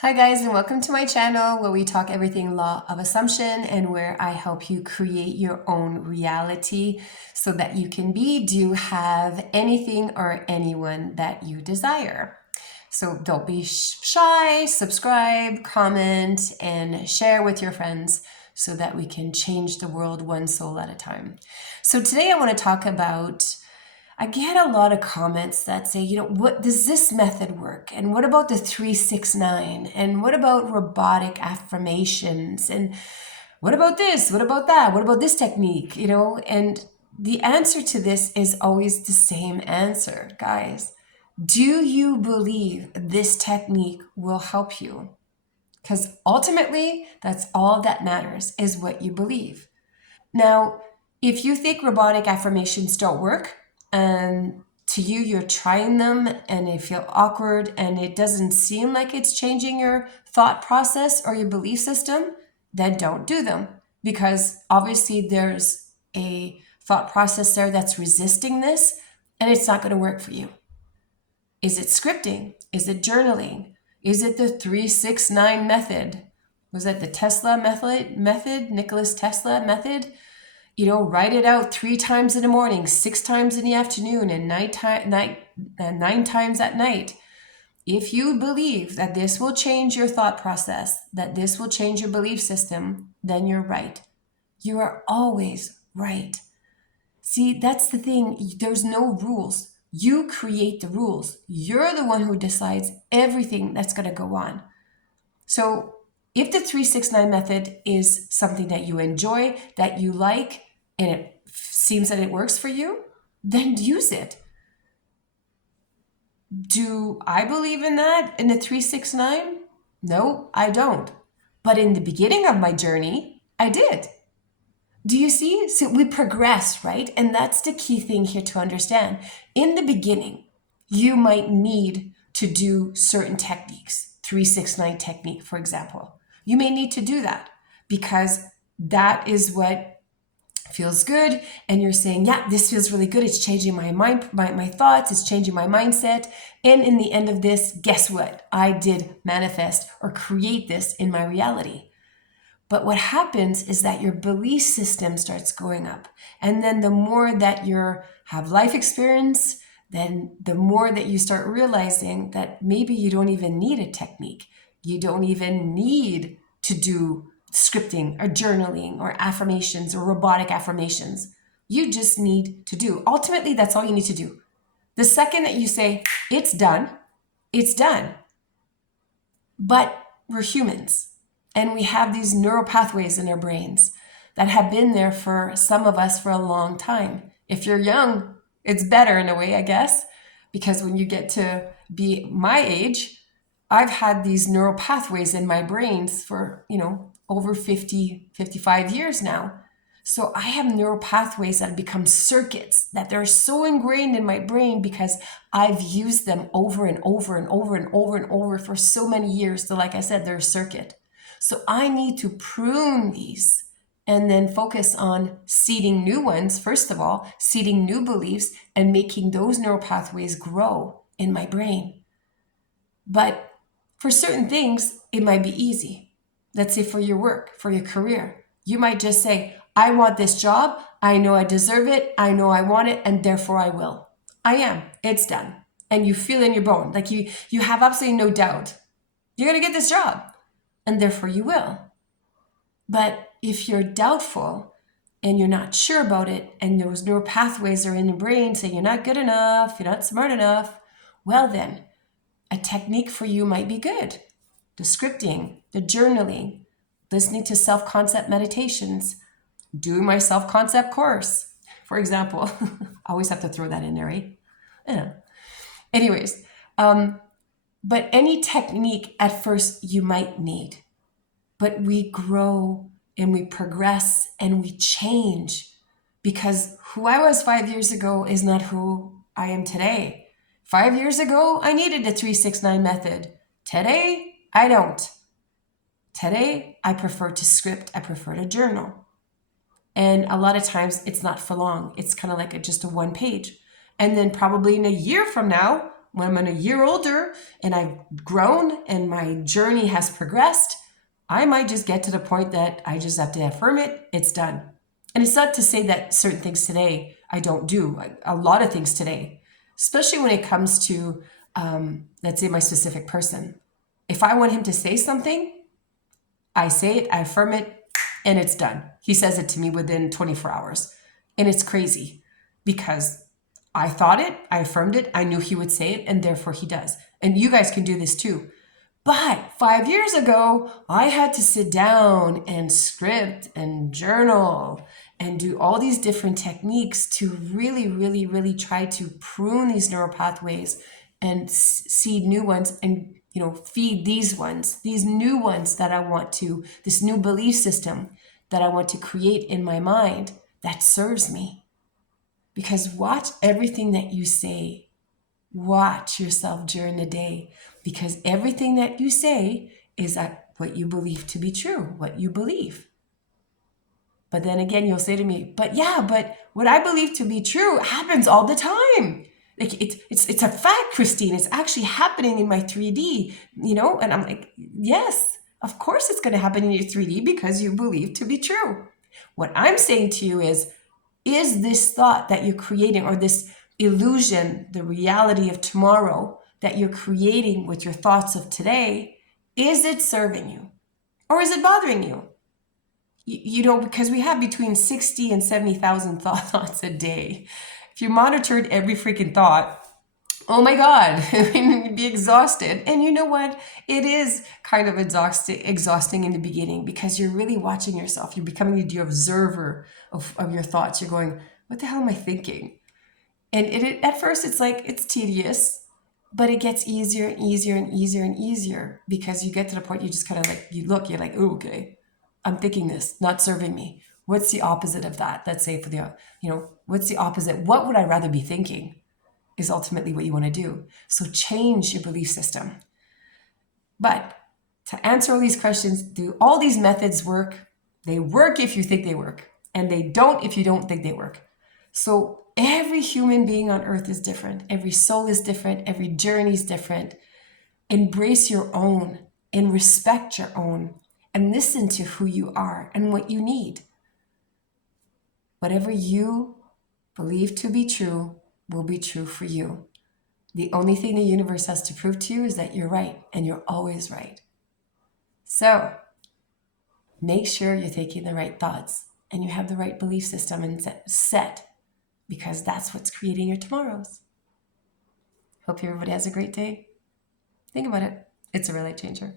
Hi guys, and welcome to my channel where we talk everything law of assumption and where I help you create your own reality so that you can be, do, have anything or anyone that you desire. So don't be shy, subscribe, comment, and share with your friends so that we can change the world one soul at a time. So today I want to talk about I get a lot of comments that say, what does this method work? And what about the 369? And what about robotic affirmations? And what about this? What about that? What about this technique? And the answer to this is always the same answer, guys. Do you believe this technique will help you? Because ultimately, that's all that matters is what you believe. Now, if you think robotic affirmations don't work, and to you, you're trying them and they feel awkward and it doesn't seem like it's changing your thought process or your belief system, then don't do them because obviously there's a thought process there that's resisting this and it's not going to work for you. Is it scripting? Is it journaling? Is it the 369 method? Was that the Tesla method, Nicholas Tesla method? Write it out 3 times in the morning, 6 times in the afternoon, and 9 times at night. If you believe that this will change your thought process, that this will change your belief system, then you're right. You are always right. See, that's the thing. There's no rules. You create the rules. You're the one who decides everything that's going to go on. So if the 369 method is something that you enjoy, that you like, and it seems that it works for you, then use it. Do I believe in that in the 369? No, I don't. But in the beginning of my journey, I did. Do you see? So we progress, right? And that's the key thing here to understand. In the beginning, you might need to do certain techniques, 369 technique, for example. You may need to do that because that is what feels good. And you're saying, yeah, this feels really good. It's changing my mind, my thoughts. It's changing my mindset. And in the end of this, guess what? I did manifest or create this in my reality. But what happens is that your belief system starts going up. And then the more that you have life experience, then the more that you start realizing that maybe you don't even need a technique. You don't even need to do scripting or journaling or affirmations or robotic affirmations. You just need to do. Ultimately, that's all you need to do. The second that you say, it's done, it's done. But we're humans and we have these neural pathways in our brains that have been there for some of us for a long time. If you're young, it's better in a way, I guess, because when you get to be my age, I've had these neural pathways in my brains for, over 50, 55 years now. So I have neural pathways that have become circuits that they're so ingrained in my brain because I've used them over and over and over and over and over for so many years. So like I said, they're a circuit. So I need to prune these and then focus on seeding new ones, first of all, seeding new beliefs and making those neural pathways grow in my brain. But for certain things, it might be easy. Let's say for your work, for your career, you might just say, I want this job. I know I deserve it. I know I want it. And therefore I will. I am. It's done. And you feel in your bone, like you have absolutely no doubt. You're going to get this job. And therefore you will. But if you're doubtful and you're not sure about it, and those neural pathways are in your brain saying you're not good enough, you're not smart enough, well then, a technique for you might be good. The scripting, the journaling, listening to self-concept meditations, doing my self-concept course, for example. I always have to throw that in there, right? Yeah. Anyways, but any technique at first you might need. But we grow and we progress and we change because who I was 5 years ago is not who I am today. 5 years ago, I needed the 369 method. Today, I don't. Today, I prefer to script. I prefer to journal. And a lot of times it's not for long. It's kind of like just a one page. And then probably in a year from now, when I'm a year older and I've grown and my journey has progressed, I might just get to the point that I just have to affirm it. It's done. And it's not to say that certain things today I don't do. A lot of things today, especially when it comes to, let's say, my specific person. If I want him to say something, I say it, I affirm it, and it's done. He says it to me within 24 hours. And it's crazy because I thought it, I affirmed it, I knew he would say it, and therefore he does. And you guys can do this too. But 5 years ago, I had to sit down and script and journal and do all these different techniques to really, really, really try to prune these neural pathways and seed new ones and feed these new ones that I want to, this new belief system that I want to create in my mind that serves me. Because watch everything that you say. Watch yourself during the day, because everything that you say is what you believe to be true, what you believe. But then again, you'll say to me, but what I believe to be true happens all the time. Like it's a fact, Christine. It's actually happening in my 3D, And I'm like, yes, of course it's going to happen in your 3D because you believe to be true. What I'm saying to you is this thought that you're creating, or this illusion, the reality of tomorrow that you're creating with your thoughts of today, is it serving you or is it bothering you? Because we have between 60 and 70,000 thoughts a day. If you monitored every freaking thought, oh my God, you'd be exhausted. And you know what? It is kind of exhausting in the beginning because you're really watching yourself. You're becoming the observer of your thoughts. You're going, what the hell am I thinking? And at first it's tedious, but it gets easier and easier and easier and easier because you get to the point you just kind of you're like, oh, okay, I'm thinking this, not serving me. What's the opposite of that? Let's say what's the opposite? What would I rather be thinking? Is ultimately what you want to do. So change your belief system. But to answer all these questions, do all these methods work? They work if you think they work, and they don't if you don't think they work. So every human being on earth is different. Every soul is different. Every journey is different. Embrace your own and respect your own and listen to who you are and what you need. Whatever you believe to be true will be true for you. The only thing the universe has to prove to you is that you're right, and you're always right. So make sure you're thinking the right thoughts and you have the right belief system and set, because that's what's creating your tomorrows. Hope everybody has a great day. Think about it. It's a real life changer.